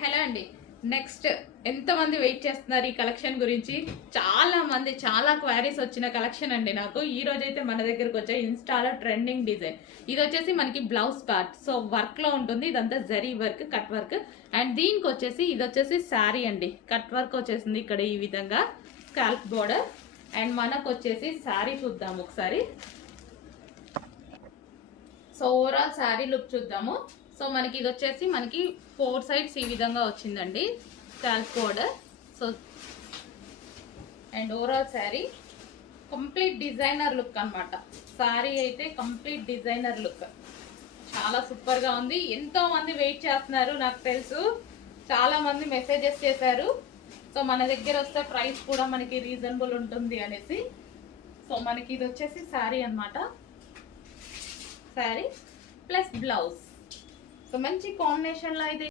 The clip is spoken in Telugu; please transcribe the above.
హలో అండి. నెక్స్ట్ ఎంతమంది వెయిట్ చేస్తున్నారు ఈ కలెక్షన్ గురించి? చాలా మంది చాలా క్వైరీస్ వచ్చిన కలెక్షన్ అండి. నాకు ఈ రోజు అయితే మన దగ్గరకు వచ్చే ఇన్స్టాలో ట్రెండింగ్ డిజైన్ ఇది వచ్చేసి మనకి బ్లౌజ్ పార్ట్. సో వర్క్ లో ఉంటుంది, ఇదంతా zari work, cut work. And దీనికి వచ్చేసి ఇది వచ్చేసి శారీ అండి. కట్ వర్క్ వచ్చేసింది ఇక్కడ ఈ విధంగా, స్కాల్ప్ బోర్డర్. అండ్ మనకు వచ్చేసి శారీ చూద్దాం ఒకసారి. సో ఓవరాల్ శారీ లుక్ చూద్దాము. సో మనకి ఇది వచ్చేసి మనకి 4 సైడ్స్ ఈ విధంగా వచ్చిందండి scalp border. So and overall sari complete designer look అనమాట. శారీ అయితే కంప్లీట్ డిజైనర్ లుక్, చాలా సూపర్ గా ఉంది. ఎంతో మంది వెయిట్ చేస్తున్నారు, నాకు తెలుసు చాలా మంది మెసేజెస్ చేశారు. సో మన దగ్గర వస్తే ప్రైస్ కూడా మనకి రీజనబుల్ ఉంటుంది అనేసి. సో మనకి ఇది వచ్చేసి శారీ అనమాట, శారీ ప్లస్ బ్లౌజ్. సో మంచి కాంబినేషన్ లో అయితే